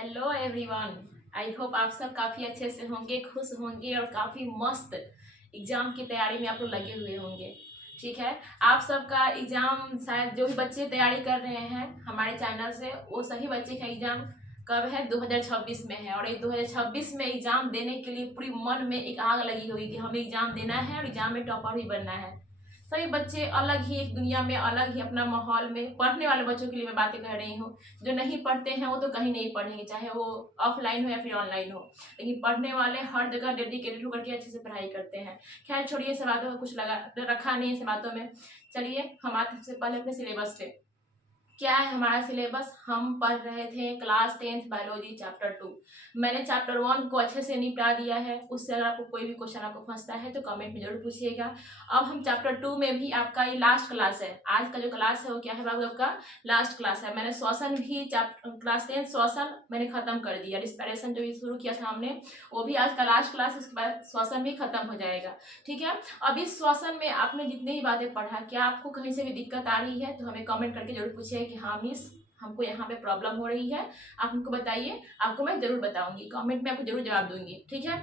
Hello everyone. I hope आप सब काफ़ी अच्छे से होंगे, खुश होंगे और काफ़ी मस्त एग्ज़ाम की तैयारी में आप लोग लगे हुए होंगे। ठीक है, आप सबका एग्ज़ाम शायद जो भी बच्चे तैयारी कर रहे हैं हमारे चैनल से, वो सभी बच्चे का एग्ज़ाम कब है? 2026 में है। और ये 2026 में एग्ज़ाम देने के लिए पूरी मन में एक आग लगी हुई कि हमें एग्ज़ाम देना है और एग्ज़ाम में टॉपर भी बनना है। सभी बच्चे अलग ही एक दुनिया में, अलग ही अपना माहौल में, पढ़ने वाले बच्चों के लिए मैं बातें कर रही हूँ। जो नहीं पढ़ते हैं वो तो कहीं नहीं पढ़ेंगे, चाहे वो ऑफलाइन हो या फिर ऑनलाइन हो, लेकिन पढ़ने वाले हर जगह डेडिकेटेड होकर के अच्छे से पढ़ाई करते हैं। खैर छोड़िए, सब बातों का कुछ लगा रखा नहीं है सब बातों में। चलिए हम आते सबसे पहले अपने सिलेबस पे। क्या है हमारा सिलेबस? हम पढ़ रहे थे क्लास 10th बायोलॉजी चैप्टर 2। मैंने चैप्टर 1 को अच्छे से निपटा दिया है। उससे अगर आपको कोई भी क्वेश्चन आपको फंसता है तो कमेंट में जरूर पूछिएगा। अब हम चैप्टर 2 में भी, आपका ये लास्ट क्लास है। आज का जो क्लास है वो क्या है बाबू? आपका लास्ट क्लास है। मैंने श्वसन भी क्लास 10 श्वसन मैंने खत्म कर दिया। रिस्पिरेशन जो शुरू किया था हमने, वो भी आज का लास्ट क्लास, उसके बाद श्वसन भी खत्म हो जाएगा। ठीक है, अब इस श्वसन में आपने जितनी ही बातें पढ़ा, क्या आपको कहीं से भी दिक्कत आ रही है तो हमें कमेंट करके जरूर पूछिए कि हाँ मिस, हमको यहाँ पे प्रॉब्लम हो रही है, आप हमको बताइए। आपको मैं जरूर बताऊंगी, कमेंट में आपको जरूर जवाब दूंगी। ठीक है,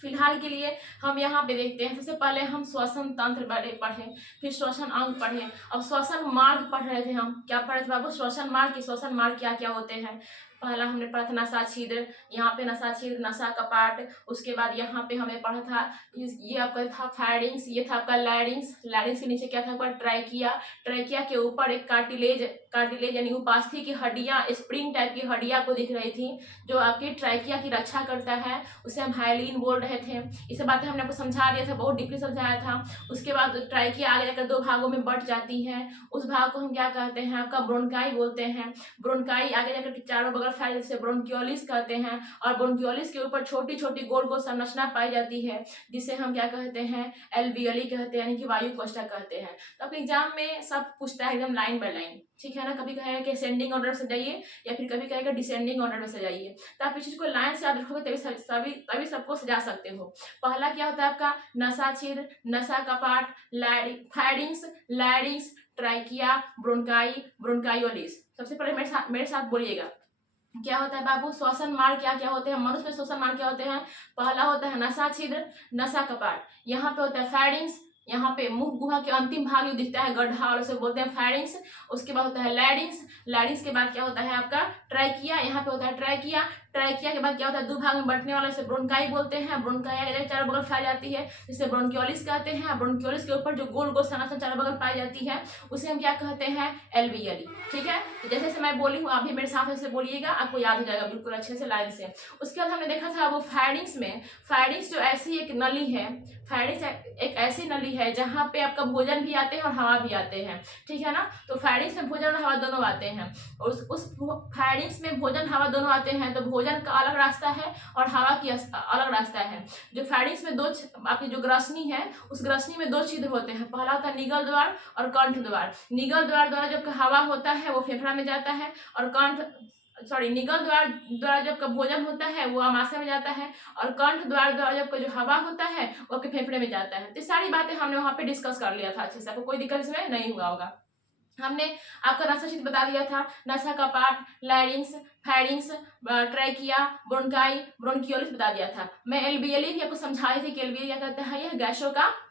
फिलहाल के लिए हम यहाँ पे देखते हैं। सबसे पहले हम श्वसन तंत्र पढ़े, फिर श्वसन अंग पढ़े। अब श्वसन मार्ग पढ़ रहे थे हम। क्या पढ़े थे बाबू? श्वसन मार्ग। के श्वसन मार्ग क्या क्या होते हैं? पहला हमने पढ़ा था नसा छिद्र, यहाँ पे नसा छिद्र, नसा कपाट। उसके बाद यहाँ पे हमें पढ़ा था ये आपका था फैरिंग्स, ये था आपका लैरिंग्स। लैरिंग्स के नीचे क्या था आपका? ट्रैकिया। ट्रैकिया के ऊपर एक कार्टिलेज यानी उपास्थि की हड्डियाँ, स्प्रिंग टाइप की हड्डियाँ को दिख रही थी, जो आपकी ट्रैकिया की रक्षा करता है। उसे हम हाइलिन बोल रहे थे। ये सब बातें हमने आपको समझा दिया था, बहुत डीपली समझाया था। उसके बाद ट्रैकिया आगे जाकर दो भागों में बट जाती है। उस भाग को हम क्या कहते हैं? आपका ब्रोंकाई बोलते हैं। ब्रोंकाई आगे जाकर के चारों बगल फैल, जिसे ब्रोंकियोलिस कहते हैं। और ब्रोंकियोलिस के ऊपर छोटी छोटी गोल गोल संरचना पाई जाती है, जिसे हम क्या कहते हैं? एल्वियोली कहते हैं, यानी कि वायु कोष्ठक कहते हैं। तो आपके एग्जाम में सब पूछता है एकदम लाइन बाय लाइन। ठीक है ना, कभी कहेगा कि असेंडिंग ऑर्डर से जाइए या फिर कभी कहेगा डिसेंडिंग ऑर्डर में सजाइए। तो आप इस चीज को लाइन से याद रखोगे तभी सबको सजा सकते हो। पहला क्या होता है आपका? नसा छिद्र, नसा कपाट, फैरिंग्स, लैरिंग्स, ट्राइकिया, ब्रोंकाई, ब्रोंकायोलिस। सबसे पहले मेरे साथ बोलिएगा, क्या होता है बाबू? श्वसन मार्ग क्या क्या होते हैं मनुष्य में? श्वसन मार्ग क्या होते हैं? पहला होता है नसा छिद्र, नसा कपाट। यहाँ पे होता है फैरिंग्स, यहाँ पे मुख गुहा के अंतिम भाग जो दिखता है गड्ढा, और उसे बोलते हैं फैरिंग्स। उसके बाद होता है लैरिंग्स। लैरिंग्स के बाद क्या होता है आपका? ट्रैकिया। यहाँ पे होता है ट्रैकिया। ट्रैकिया के बाद क्या होता है? दो भाग में बंटने वाला, इसे ब्रोंकाई बोलते हैं। ब्रोंकाई आगे चारों बगल फैल जाती है, जिसे ब्रोंकियोलिस कहते हैं। ब्रोंकियोलिस के ऊपर जो गोल गोल संरचना चारों बगल पाई जाती है, उसे हम क्या कहते हैं? एल्वियोली। ठीक है, तो जैसे जैसे मैं बोली हूँ आप भी मेरे साथ ऐसे बोलिएगा, आपको याद हो जाएगा बिल्कुल अच्छे से लाइन से। उसके बाद हमने देखा था वो फैरिंग्स में। फैरिंग्स जो ऐसी एक नली है, फैरिंग्स एक ऐसी नली है जहाँ पे आपका भोजन भी आते हैं और हवा भी आते हैं। ठीक है ना, तो फैरिंग्स में भोजन और हवा दोनों आते हैं। और उस फैरिंग्स में भोजन हवा दोनों आते हैं, तो भोजन का अलग रास्ता है और हवा की अलग रास्ता है। जो फैरिंग्स में दो आपकी जो ग्रसनी है, उस ग्रसनी में दो छिद्र होते हैं। पहला होता है निगल द्वार और कंठ द्वार। निगल द्वार द्वारा जब हवा होता है वो फेफड़ा में जाता है, और निगल द्वारा जब का भोजन होता है वो आमाशय में जाता है, और कंठ द्वारा जब का जो हवा होता है वो आपके फेफड़े में जाता है। तो सारी बातें हमने वहां पे डिस्कस कर लिया था अच्छे से, आपको कोई दिक्कत इसमें नहीं हुआ होगा। हमने आपका नसा छिद्र बता दिया था, नसा कपाट, लैरिंग्स, फैरिंग्स, ट्रैकिया, ब्रोंकाई, ब्रोंकियोलिस बता दिया था। मैं एल्वियोली भी आपको समझा रही थी कि एल्वियोली क्या करता है? यह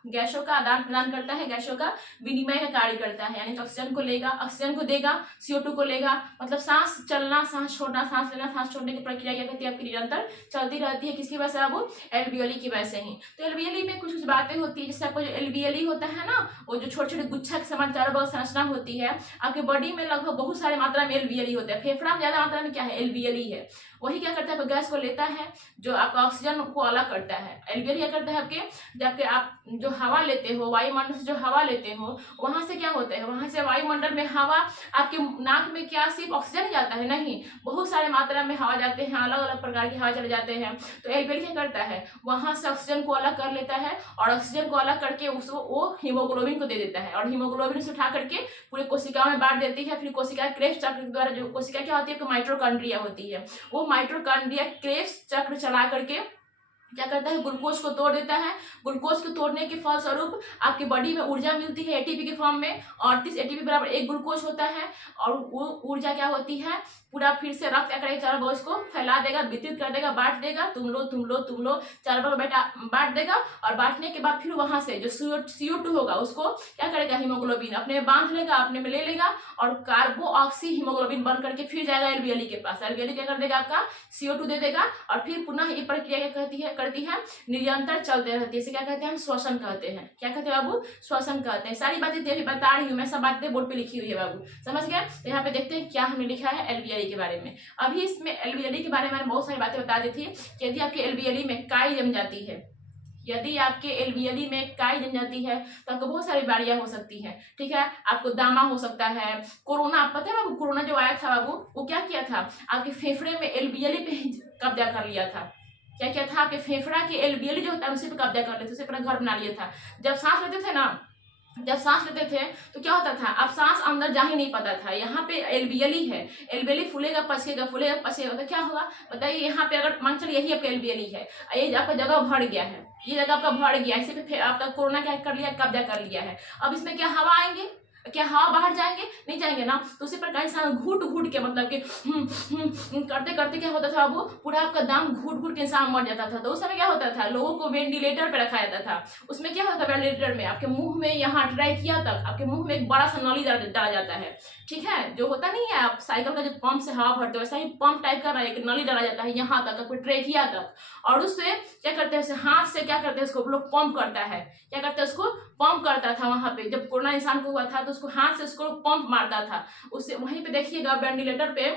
गैसों का आदान प्रदान करता है, गैसों का विनिमय का कार्य करता है। यानी ऑक्सीजन को लेगा, ऑक्सीजन को देगा, CO2 को लेगा। मतलब सांस चलना, सांस छोड़ना, सांस लेना, सांस छोड़ने की प्रक्रिया क्या कहती है? आपकी निरंतर चलती रहती है। किसकी वजह से बाबू? एल्वियोली की वजह से ही। तो एल्वियोली में कुछ कुछ बातें होती है, जैसे आपको जो एल्वियोली होता है ना, वो जो छोटे छोटे गुच्छा के समान चारों बगल संरचना होती है। आपके बॉडी में लगभग बहुत सारे मात्रा में एल्वियोली होता है। फेफड़ा में ज्यादा मात्रा में क्या है? एल्वियोली है। वही क्या करता है? गैस को लेता है, जो आपका ऑक्सीजन को अलग करता है। एल्वियोली क्या करता है? जबकि आप जो हवा लेते हो, वायुमंडल से जो हवा लेते हो, वहां से क्या होता है? वहां से वायुमंडल में हवा, आपके नाक में क्या सिर्फ ऑक्सीजन जाता है? नहीं, बहुत सारे मात्रा में हवा जाते हैं, अलग अलग प्रकार की हवा चले जाते हैं। तो एल्वियोली क्या करता है? वहां से ऑक्सीजन को अलग कर लेता है, और ऑक्सीजन को अलग करके उसको वो हीमोग्लोबिन को दे देता है, और हीमोग्लोबिन से उठा करके पूरे कोशिकाओं में बांट देती है। फिर कोशिका क्रेब्स चक्र द्वारा, जो कोशिका क्या होती है? माइटोकॉन्ड्रिया होती है, वो माइटोकॉन्ड्रिया क्रेब्स चक्र चला करके क्या करता है, ग्लूकोज को तोड़ देता है। ग्लूकोज को तोड़ने के फलस्वरूप आपकी बॉडी में ऊर्जा मिलती है एटीपी के फॉर्म में, 38 एटीपी बराबर 1 ग्लूकोज होता है। और वो ऊर्जा क्या होती है, पूरा फिर से रक्त क्या करेगा, चारों बगल को फैला देगा, वितरित कर देगा, बांट देगा, तुम लो तुम लो तुम लो, चारों बगल बेटा बांट देगा। और बांटने के बाद फिर वहां से जो CO2 होगा उसको क्या करेगा, हीमोग्लोबिन अपने में बांध लेगा, अपने में ले लेगा, और कार्बो ऑक्सी हीमोग्लोबिन बन करके फिर जाएगा एलवीएली के पास। एलवीएली क्या कर देगा, आपका CO2 दे देगा, और फिर पुनः ये प्रक्रिया क्या करती है निरंतर चलते रहती है। इसे क्या कहते हैं, हम श्वसन कहते हैं। क्या कहते हैं बाबू, श्वसन कहते हैं। सारी बातें अभी बता रही हूँ मैं, सब बातें बोर्ड पे लिखी हुई है बाबू, समझ गए। तो यहाँ पे देखते हैं क्या हमने लिखा है एलवीएली के बारे में। अभी इसमें एलवीएली के बारे में मैंने बहुत सारी बातें बता दी थी कि यदि आपके एलवीएली में काई जम जाती है, यदि आपके एलवीएली में काई जम जाती है तो आपको बहुत सारी बीमारियां हो सकती हैं, ठीक है। आपको दामा हो सकता है, कोरोना, आप पता है बाबू, कोरोना जो आया था बाबू, वो क्या किया था, आपके फेफड़े में एलवीएली पे कब्जा कर लिया था। क्या किया था, आपके फेफड़ा के एलवीएली जो होता है उसी पे कब्जा कर लेते, उसी पर घर बना लिया था। जब सांस लेते थे ना, जब सांस लेते थे तो क्या होता था, अब सांस अंदर जा ही नहीं पाता था। यहाँ पे एलवीएली है, एलवीएली फूलेगा पचकेगा, फूलेगा पचकेगा, तो क्या होगा बताइए। यहाँ पे अगर मान चलिए यही आपका एलवीएली है, ये आपका जगह भर गया है, ये जगह आपका भर गया, इसी पे आपका कोरोना क्या कर लिया, कब्जा कर लिया है। अब इसमें क्या हवा आएंगे, क्या हवा बाहर जाएंगे, नहीं जाएंगे ना। तो उसी प्रकार इंसान घूट घूट के मतलब कि करते करते क्या होता था वो, पूरा आपका दम घूट घूट के इंसान मर जाता था। तो उस समय क्या होता था, लोगों को वेंटिलेटर पे रखा जाता था। उसमें क्या होता था, वेंटिलेटर में आपके मुंह में यहाँ ट्रैकिया तक, आपके मुंह में एक बड़ा सा नली डाला जाता है, ठीक है। जो होता नहीं है, आप साइकिल का जो पंप से हवा भरते हो वैसा ही पंप टाइप का एक नली डाला जाता है यहाँ तक, आपको ट्रैकिया तक। और उससे क्या करते हैं, हाथ से क्या करते हैं, उसको लोग पंप करता है, क्या करते हैं, उसको पंप करता था। वहां पे जब कोरोना इंसान को हुआ था तो उसको हाथ से उसको पंप मारता था, उससे वहीं पे देखिएगा वेंटिलेटर पे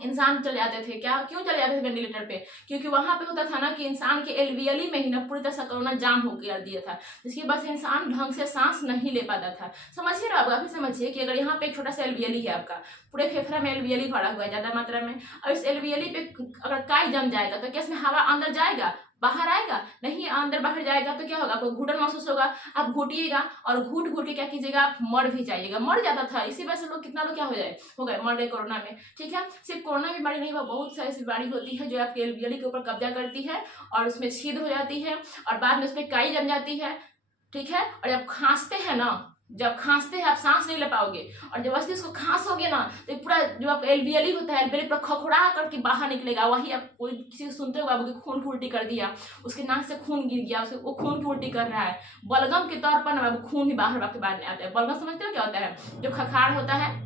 इंसान चले जाते थे। क्या, क्यों चले जाते थे वेंटिलेटर पे, क्योंकि वहां पे होता था ना कि इंसान के एलवीएली में ही ना पूरी तरह से कोरोना जाम हो गया दिया था, जिसकी वजह से इंसान ढंग से सांस नहीं ले पाता था। समझिए ना, आप समझिए कि अगर यहाँ पे एक छोटा सा एलवीएली है, आपका पूरे फेफड़ा में एलवीएली भरा हुआ है ज्यादा मात्रा में, और इस एलवीएली पे अगर काई जम जाएगा तो क्या इसमें हवा अंदर जाएगा, बाहर आएगा नहीं, अंदर बाहर जाएगा तो क्या होगा, आपको घुटन महसूस होगा, आप घुटिएगा, और घुट घुट के क्या कीजिएगा, आप मर भी जाइएगा। मर जाता था, इसी वजह से लोग कितना लोग क्या हो गए, मर गए कोरोना में, ठीक है। सिर्फ कोरोना बीमारी नहीं, बहुत सारी बीमारी होती है जो आपके एलवीएली के ऊपर कब्जा करती है और उसमें छेद हो जाती है, और बाद में उसमें काई जम जाती है, ठीक है। और जब खांसते हैं ना, जब खांसते हैं आप सांस नहीं ले पाओगे, और जब उसको खांसोगे ना तो पूरा जो आपका एलवीएली होता है, एलवीएली पूरा खखड़ा करके बाहर निकलेगा। वही आप कोई किसी को सुनते हो बाबू खून की उल्टी कर दिया, उसके नाक से खून गिर गया, उसके वो खून की उल्टी कर रहा है, बलगम के तौर पर ना बाबू खून ही बाहर आपके बाद में आता है। बलगम समझते हो क्या होता है, जो खखाड़ होता है,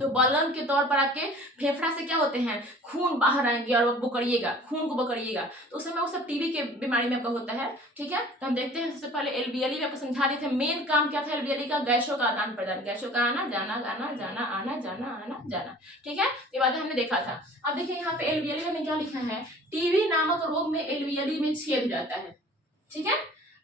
तो बलगम के तौर पर आपके फेफड़ा से क्या होते हैं, खून बाहर आएंगे और बकड़िएगा, खून को बकड़िएगा। तो उस समय वो सब टीबी के बीमारी में आपका होता है, ठीक है। तो हम देखते हैं सबसे पहले एलवीएली में आपको समझा रहे थे मेन काम क्या था एलवीएली का, गैसों का आदान प्रदान, गैसों का आना जाना, आना जाना, आना जाना, आना जाना, ठीक है। ये बातें हमने देखा था। अब देखिए यहाँ पे एलवीएली में क्या लिखा है, टीबी नामक रोग में एलवीएली में छेद हो जाता है, ठीक है।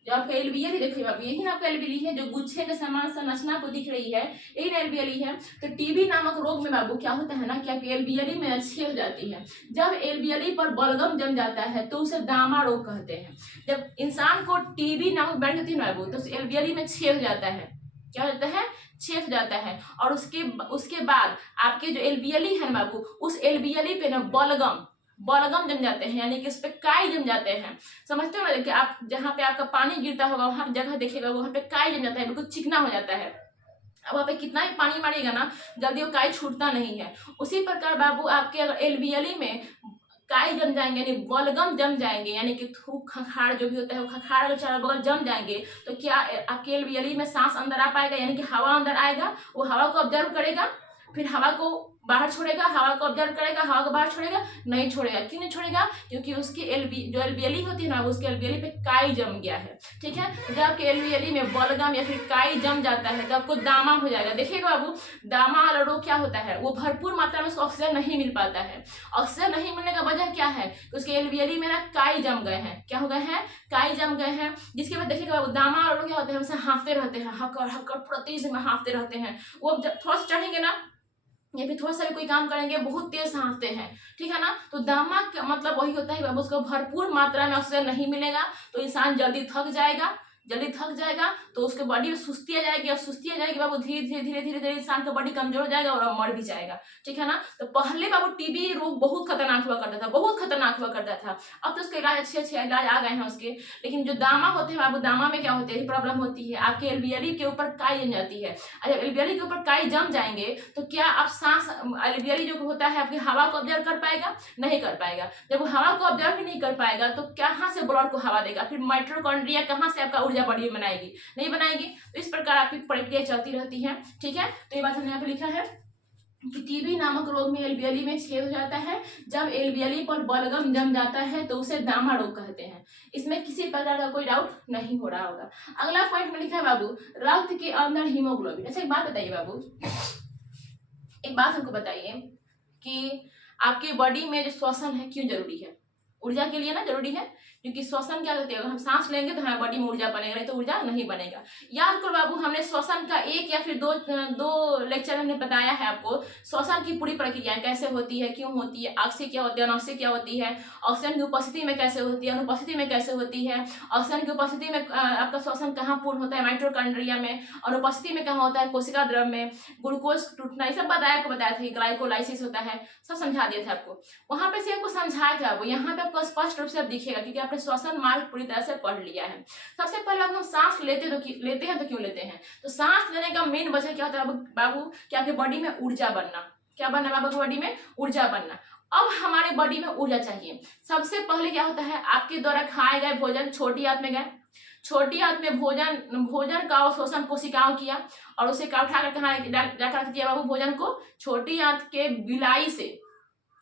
जो आपका एलवीएली देखिए बाबू, यही ना आपका एलवीएली है, जो गुच्छे के समान संरचना को दिख रही है, यही ना एलवीएली है। तो टीबी नामक रोग में बाबू क्या होता है ना कि आपकी एलवीएली में छेद हो जाती है। जब एलवीएली पर बलगम जम जाता है तो उसे दामा रोग कहते हैं। जब इंसान को टीबी नामक बीमारी होती है ना बाबू, तो एलवीएली में छेद हो जाता है, क्या हो जाता है, छेद हो जाता है। और उसके बाद आपके जो एलवीएली है ना बाबू, उस एलवीएली पे ना बलगम जम जाते हैं, यानी कि उस पे काई जम जाते हैं। समझते हो ना, देखिए आप जहाँ पे आपका पानी गिरता होगा वहां जगह देखिएगा, वहां पे काई जम जाता है, बिल्कुल चिकना हो जाता है। अब वहाँ पे कितना भी पानी मारिएगा ना, जल्दी वो काई छूटता नहीं है। उसी प्रकार बाबू आपके अगर एलवीएली में काई जम जाएंगे, यानी बलगम जम जाएंगे, यानी कि थूक खखाड़ जो भी होता है वो खखाड़ अगर चारों बगल जम जाएंगे तो क्या आपके एलवीएली में सांस अंदर आ पाएगा, यानी कि हवा अंदर आएगा, वो हवा को ऑब्जर्व करेगा, फिर हवा को बाहर छोड़ेगा, हवा को ऑब्जर्व करेगा, हवा को बाहर छोड़ेगा, नहीं छोड़ेगा। क्यों नहीं छोड़ेगा, क्योंकि उसकी जो एलवीएली होती है ना, उसके एलवीएली पे काई जम गया है, ठीक है। जब आपके एलवीएली में बलगम या फिर काई जम जाता है तो आपको दामा हो जाएगा। देखिएगा बाबू, दामा वाला रोग क्या होता है, वो भरपूर मात्रा में उसको ऑक्सीजन नहीं मिल पाता है। ऑक्सीजन नहीं मिलने का वजह क्या है, उसके एलवीएली में ना काई जम गए हैं, क्या हो गए हैं, काई जम गए हैं। जिसके बाद देखिएगा बाबू, दामा वाला रोग क्या होता है, हमसे हाँफते रहते हैं, हक्कर हक्कर पूरा तेज में हाँफते रहते हैं। वो जब थोड़ा सा चढ़ेंगे ना या फिर थोड़ा सा भी कोई काम करेंगे बहुत तेज हाँफते हैं, ठीक है ना। तो दामा का मतलब वही होता है बाबू, उसको भरपूर मात्रा में ऑक्सीजन नहीं मिलेगा तो इंसान जल्दी थक जाएगा, जल्दी थक जाएगा तो उसके बॉडी में सुस्ती आ जाएगी, और सुस्ती आ जाएगी बाबू धीरे धीरे धीरे धीरे धीरे इंसान का बॉडी कमजोर हो जाएगा और मर भी जाएगा, ठीक है ना। तो पहले बाबू टीबी रोग बहुत खतरनाक हुआ करता था, बहुत खतरनाक हुआ करता था। अब तो उसके इलाज अच्छे अच्छे इलाज आ गए हैं उसके। लेकिन जो दामा होते हैं बाबू, दामा में क्या होते हैं, प्रॉब्लम होती है आपके एल्वियली के ऊपर काई जम जाती है। जब एल्वियली के ऊपर काई जम जाएंगे तो क्या आप सांस, एल्वियली जो होता है आपकी हवा को ऑब्जर्व कर पाएगा, नहीं कर पाएगा। जब वो हवा को ऑब्जर्व ही नहीं कर पाएगा तो कहाँ से ब्लड को हवा देगा, फिर माइटोकॉन्ड्रिया कहाँ से आपका ऊर्जा बॉडी में बनाएगी, नहीं बनाएगी। तो इस प्रकार आपकी प्रक्रिया चलती रहती है, ठीक है। तो ये बात हमने यहाँ पे लिखा है कि टीबी नामक रोग में एल्वियली में छेद हो जाता है। जब एल्वियली पर बलगम जम जाता है तो उसे दामा रोग कहते हैं। इसमें किसी प्रकार का कोई डाउट नहीं हो रहा होगा। अगला पॉइंट में लिखा है बाबू, रक्त के अंदर हीमोग्लोबिन। अच्छा एक बात बताइए बाबू, एक बात हमको बताइए कि आपके बॉडी में जो श्वसन है क्यों जरूरी है? ऊर्जा के लिए ना जरूरी है, क्योंकि श्वसन क्या कहते हैं, अगर हम सांस लेंगे तो हमारे बॉडी में ऊर्जा बनेगा, नहीं तो ऊर्जा नहीं बनेगा। याद करो बाबू, हमने श्वसन का एक या फिर दो लेक्चर हमने बताया है आपको, श्वसन की पूरी प्रक्रिया कैसे होती है, क्यों होती है, अक्ष क्या होती है, अनक्ष क्या होती है, ऑक्सीजन की उपस्थिति में कैसे होती है, अनुपस्थिति में कैसे होती है, ऑक्सीजन की उपस्थिति में आपका श्वसन कहाँ पूर्ण होता है, माइटोकॉन्ड्रिया में, अनुपस्थिति में कहाँ होता है, कोशिका द्रव में, ग्लूकोज टूटना, ये सब बताया था, ग्लाइकोलाइसिस होता है, सब समझा दिया था आपको। वहां पे से आपको समझाया था वो, यहाँ पे आपको स्पष्ट रूप से दिखेगा क्योंकि आपने श्वसन मार्ग पूरी तरह से पढ़ लिया है। सबसे पहले हम सांस लेते हैं तो क्यों लेते हैं, तो सांस लेने का मेन वजह क्या होता है बाबू, कि आपके बॉडी में ऊर्जा बनना। क्या बनना बाबू, बॉडी में ऊर्जा बनना। अब हमारे बॉडी में ऊर्जा चाहिए, सबसे पहले क्या होता है, आपके द्वारा खाए गए भोजन छोटी आंत में गए, छोटी आंत में भोजन का अवशोषण कोशिकाओं किया, और उसे उठाकर कहाँ जाकर रख दिया बाबू, भोजन को छोटी आंत के विलाई से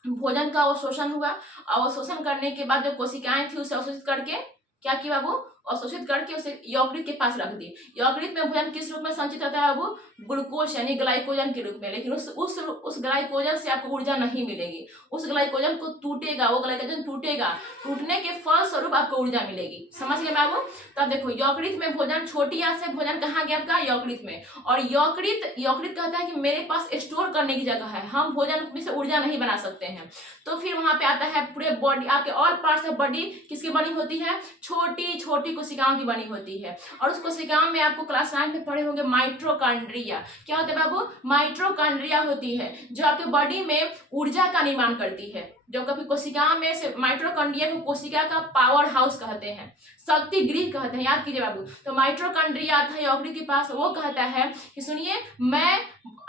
भोजन का अवशोषण हुआ। अवशोषण करने के बाद जो कोशिकाएं थी उसे अवशोषित करके क्या किया बाबू, अवशोषित करके उसे यकृत के पास रख दी। यकृत में भोजन किस रूप में संचित होता है बाबू, ग्लूकोज यानी ग्लाइकोजन के रूप में। लेकिन उस ग्लाइकोजन से आपको ऊर्जा नहीं मिलेगी, उस ग्लाइकोजन को टूटेगा, वो ग्लाइकोजन टूटेगा, टूटने के फल स्वरूप आपको ऊर्जा मिलेगी। समझ गए बाबू। तब देखो यकृत में भोजन, छोटी आंत से भोजन कहाँ गया आपका, यकृत में। और यकृत कहता है कि मेरे पास स्टोर करने की जगह है, हम भोजन में से ऊर्जा नहीं बना सकते हैं। तो फिर वहां पे आता है पूरे बॉडी, आपके ऑल पार्ट्स ऑफ बॉडी किसकी बनी होती है, छोटी छोटी कोशिकाओं की बनी होती है। और उस कोशिकाओं में आपको क्लास 9 में पढ़े होंगे माइटोकॉन्ड्रिया। क्या होता है बाबू, माइटोकॉन्ड्रिया होती है जो आपके बॉडी में ऊर्जा का निर्माण करती है। जो कभी कोशिकाओं में से माइटोकॉन्ड्रिया को कोशिका का पावर हाउस कहते हैं, शक्ति गृह कहते हैं, याद कीजिए बाबू। तो माइटोकॉन्ड्रिया था यकृत के पास, वो कहता है कि सुनिए मैं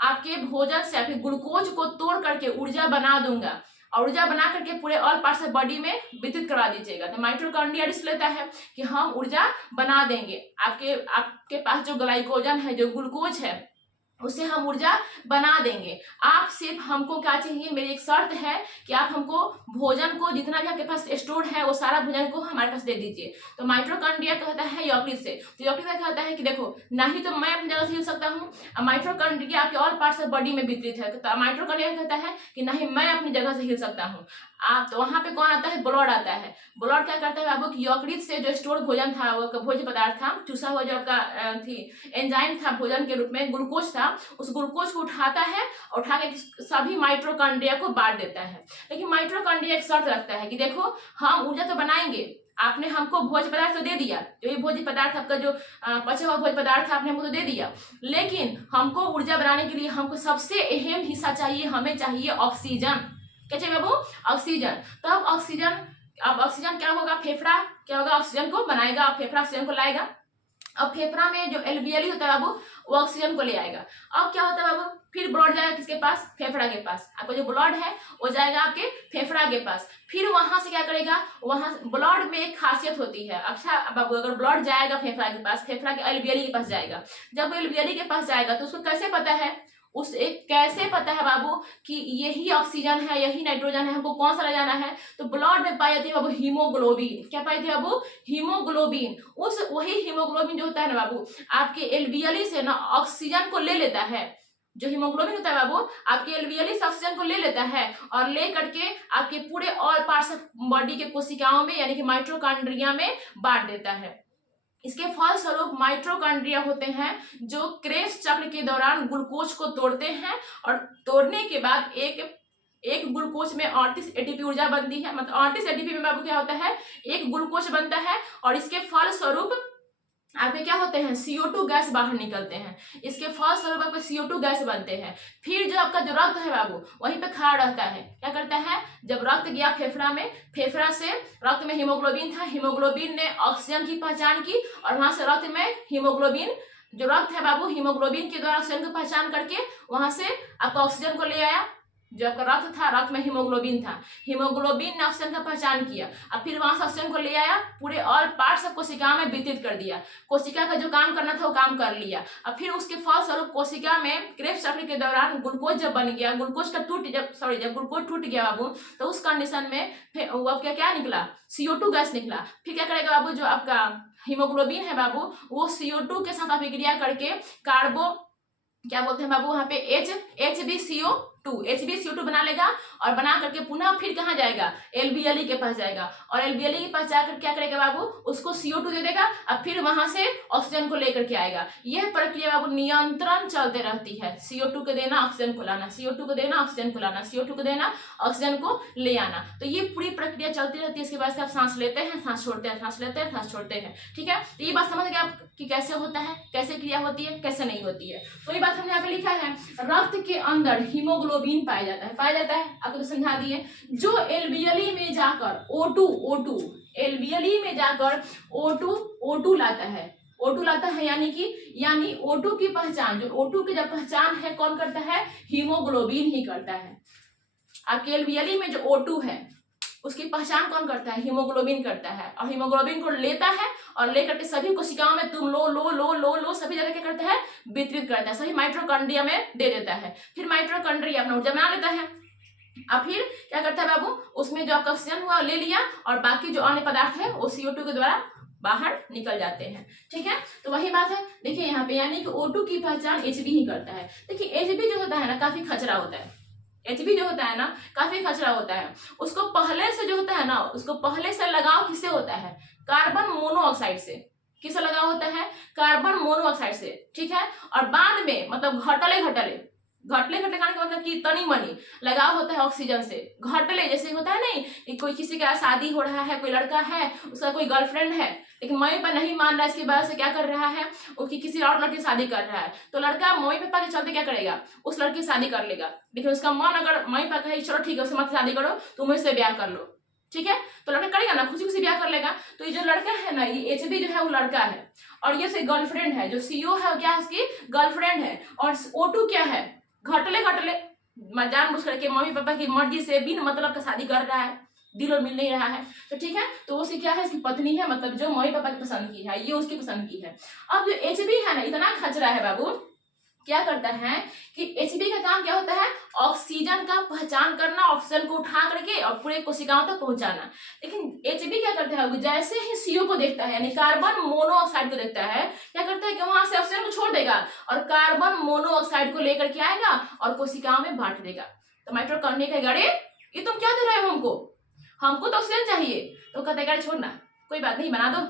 आपके भोजन से आपके ग्लूकोज को तोड़ करके ऊर्जा बना दूंगा, और ऊर्जा बना करके पूरे ऑल पार्ट्स ऑफ बॉडी में वितरित करवा दीजिएगा। तो माइटोकॉन्ड्रिया रिस्क लेता है कि हम ऊर्जा बना देंगे, आपके पास जो ग्लाइकोजन है, जो ग्लूकोज है, उससे हम ऊर्जा बना देंगे। आप सिर्फ हमको क्या चाहिए, मेरी एक शर्त है कि आप हमको भोजन को जितना भी आपके पास स्टोर है वो सारा भोजन को हमारे पास दे दीजिए। तो माइटोकॉन्ड्रिया कहता है यकृत से, तो यकृत कहता है कि देखो नहीं तो मैं अपनी जगह से हिल सकता हूँ, माइटोकॉन्ड्रिया आपके ऑल पार्ट्स ऑफ बॉडी में वितरित है, तो माइटोकॉन्ड्रिया कहता है कि नहीं मैं अपनी जगह से हिल सकता हूँ। आप तो वहां पे कौन आता है, ब्लड आता है। ब्लड क्या करता है बाबू कि यकृत से जो स्टोर भोजन था, वो भोज्य पदार्थ था, चूसा हुआ जो आपका थी एंजाइम था भोजन के रूप में, ग्लूकोज था, उस ग्लूकोज को उठाता है और उठा के सभी माइटोकॉन्ड्रिया को बांट देता है। लेकिन माइटोकॉन्ड्रिया एक शर्त रखता है कि देखो हम ऊर्जा तो बनाएंगे, आपने हमको भोज्य पदार्थ तो दे दिया, जो ये भोज्य पदार्थ आपका जो पचा हुआ भोज्य पदार्थ आपने हमको तो दे दिया, लेकिन हमको ऊर्जा बनाने के लिए हमको सबसे अहम हिस्सा चाहिए, हमें चाहिए ऑक्सीजन। क्या चाहिए बाबू, ऑक्सीजन। तो अब ऑक्सीजन क्या होगा, फेफड़ा क्या होगा, ऑक्सीजन को बनाएगा, फेफड़ा ऑक्सीजन को लाएगा। अब फेफड़ा में जो एल्वियली होता है बाबू वो ऑक्सीजन को ले आएगा। अब क्या होता है बाबू, फिर ब्लड जाएगा किसके पास, फेफड़ा के पास। आपका जो ब्लड है वो जाएगा आपके फेफड़ा के पास। फिर वहां से क्या करेगा, वहां ब्लड में एक खासियत होती है। अच्छा बाबू अगर ब्लड जाएगा फेफड़ा के पास, फेफड़ा के एल्वियली के पास जाएगा, जब एल्वियली के पास जाएगा तो उसको कैसे पता है, कैसे पता है बाबू कि यही ऑक्सीजन है, यही नाइट्रोजन है, हमको कौन सा ले जाना है। तो ब्लड में पाई जाती है बाबू हीमोग्लोबिन। क्या पाई जाती है बाबू, हीमोग्लोबिन। वही हीमोग्लोबिन जो होता है ना बाबू आपके एल्वियली से ना ऑक्सीजन को ले लेता है। जो हीमोग्लोबिन होता है बाबू आपके एल्वियली से ऑक्सीजन को ले लेता है और ले करके आपके पूरे ऑल पार्ट्स ऑफ बॉडी के कोशिकाओं में यानी कि माइटोकॉन्ड्रिया में बांट देता है। इसके फलस्वरूप माइटोकॉन्ड्रिया होते हैं जो क्रेब्स चक्र के दौरान ग्लूकोज को तोड़ते हैं, और तोड़ने के बाद एक ग्लूकोज में 38 एटीपी ऊर्जा बनती है। मतलब 38 एटीपी में बाबू क्या होता है, एक ग्लूकोज बनता है, और इसके फलस्वरूप आपके क्या होते हैं, CO2 गैस बाहर निकलते हैं। इसके फलस्वरूप आपके CO2 गैस बनते हैं। फिर जो आपका जो रक्त है बाबू वहीं पे खड़ा रहता है, क्या करता है, जब रक्त गया फेफड़ा में, फेफड़ा से रक्त में हीमोग्लोबिन था, हीमोग्लोबिन ने ऑक्सीजन की पहचान की और वहां से रक्त में हीमोग्लोबिन, जो रक्त है बाबू हीमोग्लोबिन के द्वारा ऑक्सीजन की पहचान करके वहां से आपका ऑक्सीजन को ले आया। जो आपका रक्त था, रक्त में हीमोग्लोबिन था, हीमोग्लोबिन ने ऑक्सीजन का पहचान किया, अब फिर वहां से ऑक्सीजन को ले आया, पूरे ऑल पार्ट्स ऑफ कोशिका में वितरित कर दिया, कोशिका का जो काम करना था वो काम कर लिया। अब फिर उसके फलस्वरूप कोशिका में क्रेब्स चक्र के दौरान ग्लूकोज जब बन गया, ग्लूकोज का जब ग्लूकोज टूट गया बाबू, तो उस कंडीशन में फिर वो क्या क्या निकला, CO2 गैस निकला। फिर क्या करेगा बाबू, जो आपका हीमोग्लोबिन है बाबू वो CO2 के साथ अभिक्रिया करके कार्बो क्या बोलते हैं बाबू वहां पे HbCO2 बना लेगा और बना करके पुनः फिर कहाँ जाएगा, LBLE के पास जाएगा और LBLE के पास जाकर क्या करेगा बाबू, उसको CO2 दे देगा और फिर वहां से ऑक्सीजन को लेकर के आएगा। यह प्रक्रिया बाबू नियंत्रण चलते रहती है, CO2 को देना, ऑक्सीजन को लाना, CO2 को देना, ऑक्सीजन को लाना, CO2 को देना, ऑक्सीजन को ले आना। तो ये पूरी प्रक्रिया चलती रहती है। इसके बाद से आप सांस लेते हैं, सांस छोड़ते हैं, सांस लेते हैं, सांस छोड़ते हैं। ठीक है, तो ये बात समझ गए आप कि कैसे होता है, कैसे क्रिया होती है, कैसे नहीं होती है। तो ये बात हमने यहाँ पे लिखा है, रक्त के अंदर हीमोग्लोबिन पाया जाता है, आपको तो समझा दिए, जो LBLE में जाकर O2 LBLE में जाकर O2 लाता है, O2 लाता है, यानी O2 की पहचान, जो O2 की जब पहचान है कौन करता है, हीमोग्लोबिन ही करता है। आपके LBLE में जो O2 है उसकी पहचान कौन करता है, हीमोग्लोबिन करता है, और हीमोग्लोबिन को लेता है और लेकर के सभी कोशिकाओं में तुम लो सभी जगह क्या करता है, वितरित करता है, सभी माइटोकॉन्ड्रिया में दे देता है। फिर माइटोकॉन्ड्रिया अपना ऊर्जा बना लेता है, अब फिर क्या करता है बाबू, उसमें जो आपका ऑक्सीजन हुआ ले लिया और बाकी जो अन्य पदार्थ है वो CO2 के द्वारा बाहर निकल जाते हैं। ठीक है, तो वही बात है, देखिए यहाँ पे, यानी कि O2 की पहचान Hb ही करता है। देखिए Hb जो होता है ना काफी खचरा होता है, Hb जो होता है ना काफी खचरा होता है। उसको पहले से जो होता है ना, उसको पहले से लगाव किससे होता है, कार्बन मोनोऑक्साइड से। किससे लगाव होता है, कार्बन मोनोऑक्साइड से। ठीक है, और बाद में मतलब घटले कहने का मतलब कि तनी मनी लगाव होता है ऑक्सीजन से। घटले जैसे होता है नहीं कि कोई किसी का शादी हो रहा है, कोई लड़का है, उसका कोई गर्लफ्रेंड है, लेकिन मम्मी पापा नहीं मान रहा है, इसकी वजह से क्या कर रहा है, उसकी किसी और लड़की शादी कर रहा है, तो लड़का मम्मी पापा के चलते क्या करेगा, उस लड़की शादी कर लेगा। लेकिन उसका मन अगर मम्मी पापा कहे चलो ठीक है उससे मत शादी करो, तुम इससे ब्याह कर लो, ठीक है, तो लड़का करेगा ना, खुशी खुशी ब्याह कर लेगा। तो ये जो लड़का है ना, ये Hb जो है वो लड़का है और ये से गर्लफ्रेंड है, जो CO है क्या है उसकी गर्लफ्रेंड है, और O2 क्या है, घटले जानबूझ करके मम्मी पापा की मर्जी से बिन मतलब का शादी कर रहा है, दिल और मिल नहीं रहा है। तो ठीक है, तो उसकी क्या है, इसकी पत्नी है, मतलब जो मम्मी पापा की पसंद की है, ये उसकी पसंद की है। अब जो Hb है ना इतना खचरा है बाबू, क्या करता है कि Hb का काम क्या होता है, ऑक्सीजन का पहचान करना, ऑक्सीजन को उठा करके और पूरे कोशिकाओं तक पहुंचाना। लेकिन Hb क्या करता है, जैसे ही CO को देखता है, यानी कार्बन मोनोऑक्साइड को देखता है, क्या करता है कि वहां से ऑक्सीजन को छोड़ देगा और कार्बन मोनोऑक्साइड को लेकर के आएगा और कोशिकाओं में बांट देगा। तो माइटोकॉन्ड्रिया कहेगा अरे ये तुम क्या दे रहे हो, हमको तो ऑक्सीजन चाहिए, तो कहते हैं छोड़ना, कोई बात नहीं, बना दो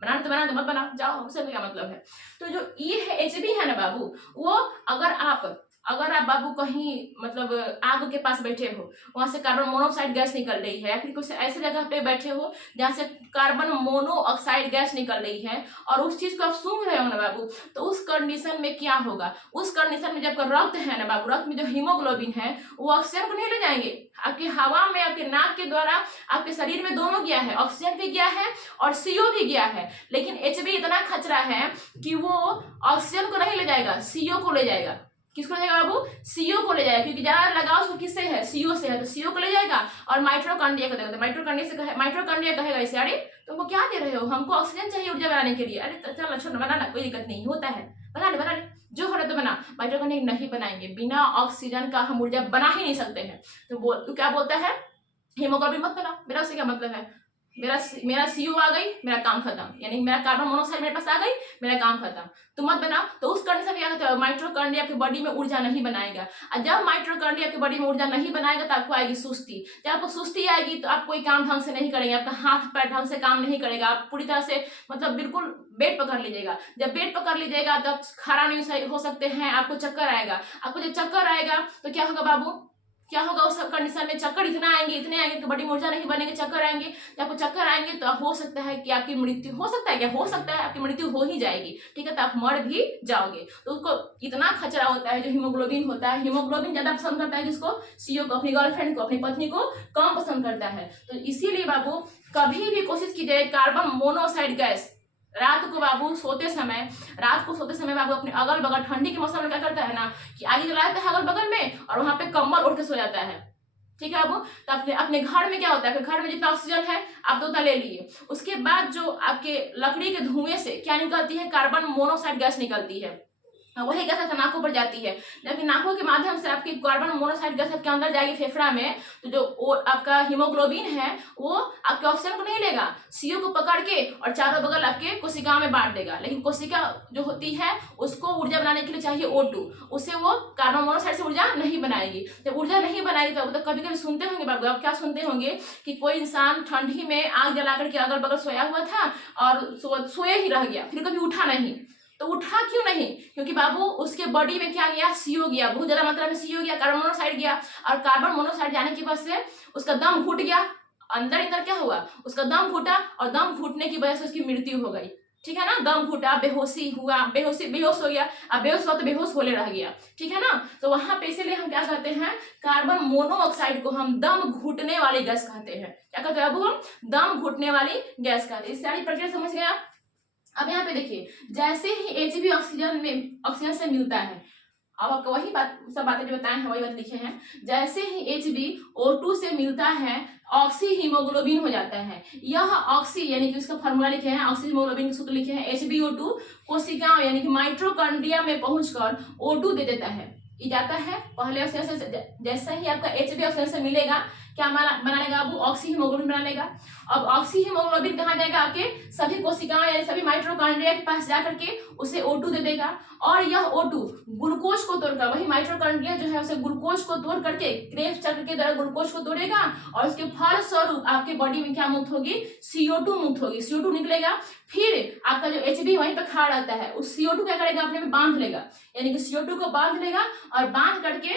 मत बनाओ, जाओ, हमसे क्या मतलब है। तो जो ये है Hb है ना बाबू, वो अगर आप बाबू कहीं मतलब आग के पास बैठे हो, वहां से कार्बन मोनोऑक्साइड गैस निकल रही है, या फिर कुछ ऐसे जगह पे बैठे हो जहाँ से कार्बन मोनोऑक्साइड गैस निकल रही है और उस चीज को आप सूंघ रहे हो ना बाबू, तो उस कंडीशन में क्या होगा, उस कंडीशन में जब रक्त है ना बाबू, रक्त में जो हीमोग्लोबिन है वो ऑक्सीजन को नहीं ले जाएंगे, आपकी हवा में, आपके नाक के द्वारा आपके शरीर में दोनों गया है, ऑक्सीजन भी गया है और CO भी गया है। लेकिन Hb इतना खचरा है कि वो ऑक्सीजन को नहीं ले जाएगा, CO को ले जाएगा। किसको ले जाएगा बाबू, CO को ले जाएगा, क्योंकि ज्यादा लगाव उसको किससे है, CO से है, तो CO को ले जाएगा और माइटोकॉन्ड्रिया को देगा। तो माइटोकॉन्ड्रिया कहेगा इसे अरे तुमको क्या दे रहे हो, हमको ऑक्सीजन चाहिए ऊर्जा बनाने के लिए, अरे चलो छोड़ो, बनाना कोई दिक्कत नहीं होता है, बना ले जो हो रहा है तो बना। माइटोकॉन्ड्रिया नहीं बनाएंगे, बिना ऑक्सीजन का हम ऊर्जा बना ही नहीं सकते हैं। तो क्या बोलता है, हीमोग्लोबिन मत बना, मेरा उससे क्या मतलब है, मेरा CO आ गई, मेरा काम खत्म, यानी मेरा कार्बन मोनोऑक्साइड मेरे पास आ गई, मेरा काम खत्म, तो मत बना। तो उस कंडीशन में क्या होता है, माइटोकॉन्ड्रिया आपकी बॉडी में ऊर्जा नहीं बनाएगा, और जब माइटोकॉन्ड्रिया आपकी बॉडी में ऊर्जा नहीं बनाएगा तो आपको आएगी सुस्ती। जब आपको सुस्ती आएगी तो आप कोई काम ढंग से नहीं करेंगे, आपका हाथ पैर ढंग से काम नहीं करेगा, आप पूरी तरह से मतलब बिल्कुल बेड पकड़ लीजिएगा। जब बेड पकड़ लीजिएगा तब खड़ा नहीं हो सकते हैं, आपको चक्कर आएगा। आपको जब चक्कर आएगा तो क्या होगा बाबू, क्या होगा उस सब कंडीशन में, चक्कर इतने आएंगे कि बड़ी ऊर्जा नहीं बनेंगे, चक्कर आएंगे। जब आपको चक्कर आएंगे तो हो सकता है कि आपकी मृत्यु, हो सकता है क्या, हो सकता है आपकी मृत्यु हो ही जाएगी, ठीक है, तो आप मर भी जाओगे। तो उसको इतना खतरा होता है जो हीमोग्लोबिन होता है। हीमोग्लोबिन ज्यादा पसंद करता है किसको, सीओ को, अपनी गर्लफ्रेंड को, अपनी पत्नी को कम पसंद करता है। तो इसीलिए बाबू कभी भी कोशिश कीजिए कार्बन मोनोऑक्साइड गैस रात को बाबू सोते समय बाबू अपने अगल बगल, ठंडी के मौसम में क्या करता है ना कि आग जलाता है अगल बगल में और वहां पे कंबल ओढ़ के सो जाता है, ठीक है बाबू। तो अपने घर में क्या होता है, आपके घर में जितना ऑक्सीजन है आप उतना ले लिए, उसके बाद जो आपके लकड़ी के धुएं से क्या निकलती है, कार्बन मोनोऑक्साइड गैस निकलती है। वही गैस आपके नाकों पर जाती है, जबकि नाकों के माध्यम से आपकी कार्बन मोनोऑक्साइड गैस आपके अंदर जाएगी फेफड़ा में, तो जो आपका हीमोग्लोबिन है वो आपके ऑक्सीजन को नहीं लेगा, सीओ को पकड़ के और चारों बगल आपके कोशिका में बांट देगा। लेकिन कोशिका जो होती है उसको ऊर्जा बनाने के लिए चाहिए O2, उससे वो कार्बन मोनोऑक्साइड से ऊर्जा नहीं बनाएगी। जब ऊर्जा नहीं बनाएगी तो कभी कभी सुनते होंगे बाबू, आप क्या सुनते होंगे कि कोई इंसान ठंडी में आग जला करके अगल बगल सोया हुआ था और सोए ही रह गया, फिर कभी उठा नहीं। तो उठा क्यों नहीं, क्योंकि बाबू उसके बॉडी में क्या गया, सीओ गया, बहुत ज्यादा मात्रा में सीओ गया, कार्बन मोनोऑक्साइड गया, और कार्बन मोनोऑक्साइड जाने की वजह से उसका दम घुट गया, अंदर क्या हुआ, उसका दम घुटा और दम घुटने की वजह से उसकी मृत्यु हो गई, ठीक है ना। दम घुटा, बेहोशी हुआ, बेहोश हो गया, अब बेहोश हुआ तो बेहोश होले रह गया, ठीक है ना। तो वहां पे इसीलिए हम क्या कहते हैं, कार्बन मोनोऑक्साइड को हम दम घुटने वाली गैस कहते हैं। क्या कहते हैं बाबू, हम दम घुटने वाली गैस कहते हैं। इस सारी प्रक्रिया समझ गए आप। अब यहाँ पे देखिए, जैसे ही Hb ऑक्सीजन से मिलता है, अब आपको वही बात, सब बातें जो बताए हैं वही बात लिखे हैं, जैसे ही Hb O2 से मिलता है ऑक्सी हीमोग्लोबिन हो जाता है। यह ऑक्सी यानी कि उसका फॉर्मूला लिखे हैं, ऑक्सी हीमोग्लोबिन के सूत्र लिखे हैं, HbO2 कोशिकाओं यानी कि माइट्रोकॉन्ड्रिया में पहुंचकर O2 दे देता है। ये जाता है पहले ऑक्सीजन से, जैसे ही आपका Hb ऑक्सीजन से मिलेगा क्या बना लेगा, अब ऑक्सी हीमोग्लोबिन बना लेगा। अब ऑक्सी हीमोग्लोबिन कहाँ जाएगा, आपके सभी कोशिकाओं यानी सभी माइट्रोकॉन्ड्रिया के पास जा करके उसे O2 दे देगा, और यह O2 ग्लूकोज को तोड़कर, वही माइट्रोकॉन्ड्रिया जो है उसे ग्लूकोज को तोड़ करके क्रेब्स चक्र के द्वारा ग्लूकोज को तोड़ेगा, और उसके फलस्वरूप आपके बॉडी में क्या मुक्त होगी, CO2 मुक्त होगी, CO2 निकलेगा। फिर आपका जो Hb वहीं पर खड़ा रहता है, उस CO2 क्या करेगा, अपने में बांध लेगा, यानी कि CO2 को बांध लेगा, और बांध करके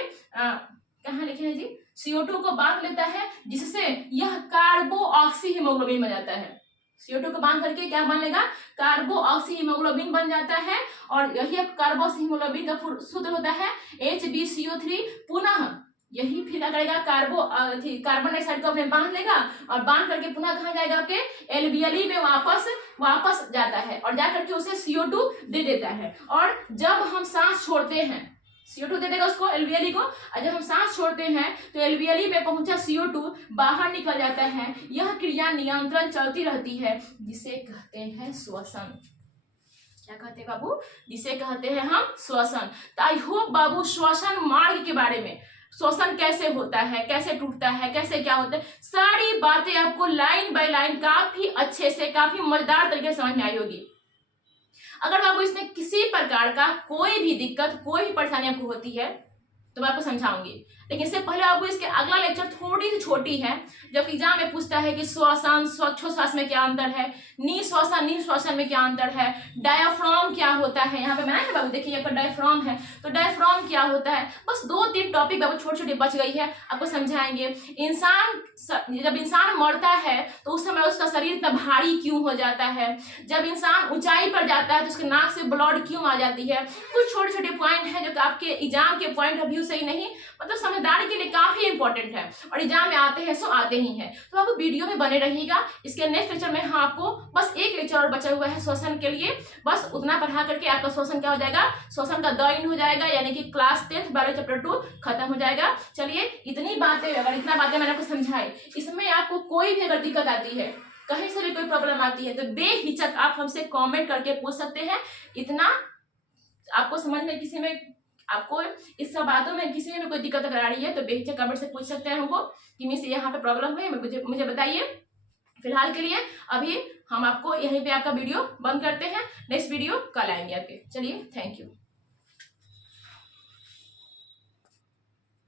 कहाँ लिखे हैं जी, CO2 को बांध लेता है, जिससे यह कार्बो ऑक्सी हीमोग्लोबिन बन जाता है। CO2 को बांध करके क्या बन लेगा, कार्बो ऑक्सी हीमोग्लोबिन बन जाता है, और यही कार्बो ऑक्सी हीमोग्लोबिन का सूत्र होता है HbCO3। पुनः यही फिर क्या करेगा, कार्बन डाइऑक्साइड को अपने बांध लेगा, और बांध करके पुनः कहाँ जाएगा, आपके एल्वियली में वापस जाता है, और जा करके उसे CO2 दे देता है। और जब हम सांस छोड़ते हैं, CO2 दे देगा उसको, एल्वियली को, और जब हम सांस छोड़ते हैं तो एल्वियली में पहुंचा CO2 बाहर निकल जाता है। यह क्रिया नियंत्रण चलती रहती है, जिसे कहते हैं श्वसन। क्या कहते हैं बाबू, जिसे कहते हैं हम श्वसन। तो आई होप बाबू श्वसन मार्ग के बारे में, श्वसन कैसे होता है, कैसे टूटता है, कैसे क्या होता है, सारी बातें आपको लाइन बाय लाइन काफी अच्छे से, काफी मजेदार तरीके से समझ में आई होगी। अगर बाबू इसमें किसी प्रकार का कोई भी दिक्कत, कोई भी परेशानी आपको होती है तो मैं आपको समझाऊंगी, लेकिन इससे पहले आपको इसके अगला लेक्चर थोड़ी सी छोटी है, जब एग्जाम में पूछता है कि श्वसन श्वासोच्छ्वास में क्या अंतर है, निश्वासन में क्या अंतर है, डायाफ्राम क्या होता है, यहाँ पे बनाया है बाबू, देखिए यहाँ पर डायाफ्राम है, तो डायाफ्राम क्या होता है। बस 2-3 टॉपिक बाबू छोटे छोटे बच गई है, आपको समझाएंगे। जब इंसान मरता है तो उस समय उसका शरीर इतना भारी क्यों हो जाता है, जब इंसान ऊंचाई पर जाता है तो उसके नाक से ब्लड क्यों आ जाती है, कुछ छोटे छोटे पॉइंट है जो आपके एग्जाम के पॉइंट ऑफ व्यू से ही नहीं, मतलब समझदारी के लिए काफी इंपॉर्टेंट है, और एग्जाम में आते हैं सो आते ही हैं। तो आपको वीडियो में बने रहिएगा। इसके नेक्स्ट लेक्चर में हाँ आपको बस एक लेक्चर और बचा हुआ है श्वसन के लिए, बस उतना पढ़ा करके आपका श्वसन क्या हो जाएगा, श्वसन का द एंड हो जाएगा, यानी कि क्लास 10th बायोलॉजी चैप्टर 2 खत्म हो जाएगा। चलिए इतनी बातें, अगर इतना बातें मैंने आपको समझाई, इसमें आपको कोई भी अगर दिक्कत आती है, कहीं से भी कोई प्रॉब्लम आती है, तो बेहिचक आप हमसे कमेंट करके पूछ सकते हैं। इतना आपको समझ में, किसी में आपको इस सब बातों में किसी में कोई दिक्कत अगर आ रही है तो बेहिचक कमेंट से पूछ सकते हैं हमको कि मिस यहाँ पे प्रॉब्लम है, मुझे बताइए। फिलहाल के लिए अभी हम आपको यहीं पे आपका वीडियो बंद करते हैं, नेक्स्ट वीडियो कल आएंगे आपके। चलिए, थैंक यू।